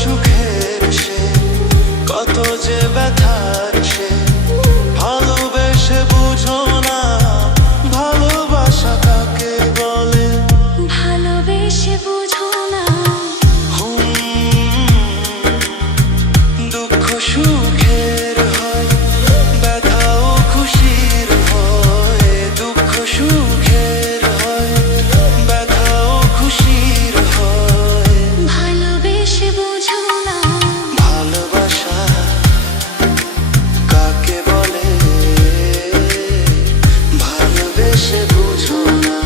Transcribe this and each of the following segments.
সুখের সে, কত যে ব্যথার সে, ভালোবেসে বুঝো না ভালোবাসা কাকে বলে। ভালোবেসে বুঝো না। দুঃখ সুখের হয়, ব্যথাও খুশির হয়। দুঃখ সুখের হয়, ব্যথাও খুশির হয়। ভালোবেসে বুঝো না। ভালোবাসা কাকে বলে, ভালোবেসে বুঝো না।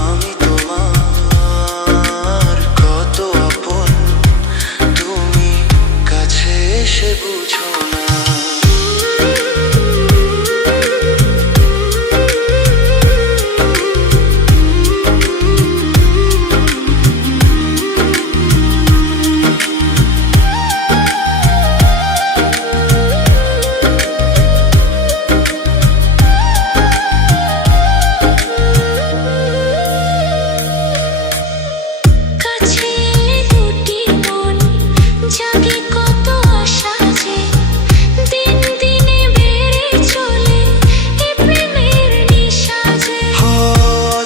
আমি তোমার কত আপন, তুমি কাছে এসে বুঝো না। কাছে দুটি মন জাগে কত আশা যে, দিন দিনে বেড়ে চলে এ প্রেমের নিশা যে।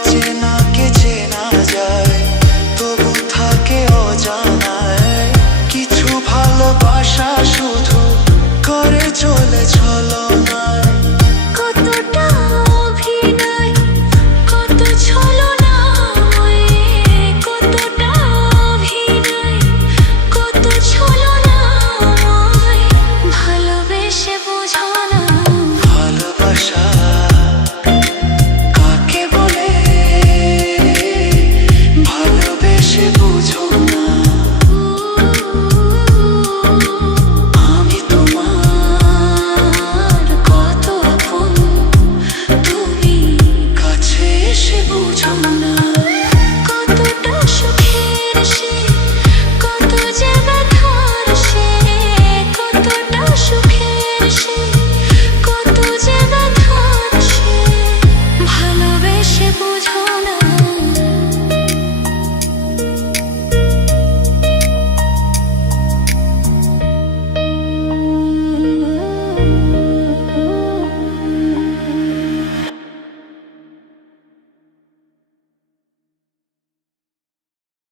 চেনাকে চেনা যায়, তবু থাকে অজানায়। কিছু ভালোবাসা শুধু করে চলে ছলনায়। কতটা অভিনয়, কত ছলনাময়, কতটা অভিনয়, কত ছলনাময়। ভালোবেসে বুঝো না। ভালোবাসা কাকে বলে, ভালোবেসে বুঝো না।